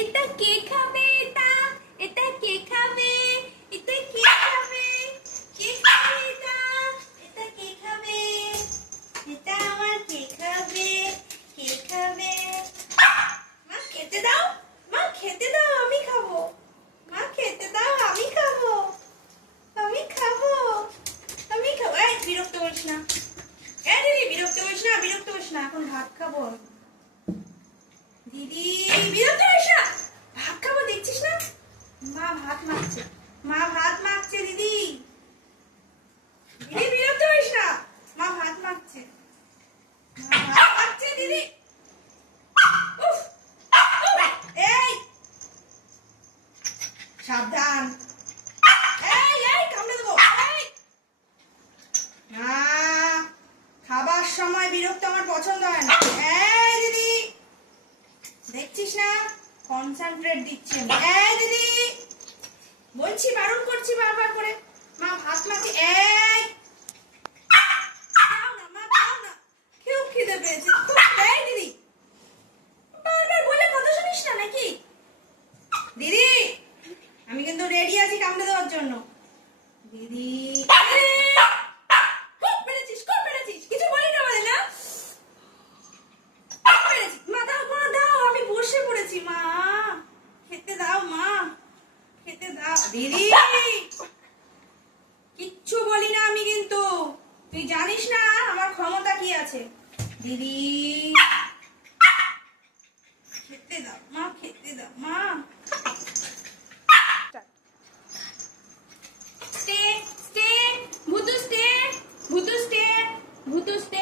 এটা কে খাবে? এটা এটা কে খাবে? এটা কে খাবে? কে খাবে এটা? এটা কে খাবে? এটা আমার কে খাবে? কে খাবে? মা খেতে দাও, মা খেতে দাও, আমি খাবো। মা খেতে দাও, আমি খাবো। আমি খাবো, আমি খাবো। এই বিরক্ত করিস না, এই দিদি বিরক্ত করিস না, বিরক্ত করিস না, এখন ভাত খাবো। দিদি বিরক্ত করিস না, ভাত খাবো, দেখছিস না মা ভাত মাখছে, মা ভাত মাখছে। দিদি দিদি বিরক্ত করিস না, মা ভাত মাখছে, মা ভাত মাখছে। দিদি উফ, উফ, এই সাবধান, এই এই কামড়ে দেবো। এই না, খাবার সময় বিরক্ত আমার পছন্দ হয় না। এই দিদি দেখছিস না, কনসেন্ট্রেট দিচ্ছি। এই দিদি বলছি, বারণ করছি বারবার করে, মা ভাত মাখে। এই দাও না মা, দাও না, খুব খিদে পেয়েছে খুব। এই দিদি বারবার বলে কথা শুনিস না নাকি? দিদি আমি কিন্তু রেডি আছি কামড়ে দেওয়ার জন্য। দিদি খুব পেরেছিস, খুব পেরেছিস, কিছু বলি না বলে না। খুব পেরেছিস মা, দাও মা দাও, আমি বসে পড়েছি। মা খেতে দাও, মা খেতে দাও। দিদি কিচ্ছু বলি না আমি, কিন্তু তুই জানিস না আমার ক্ষমতা কি আছে। দিদি খেতে দাও মা, খেতে দাও মা। Stay stay Bhutu, stay Bhutu, stay Bhutu, stay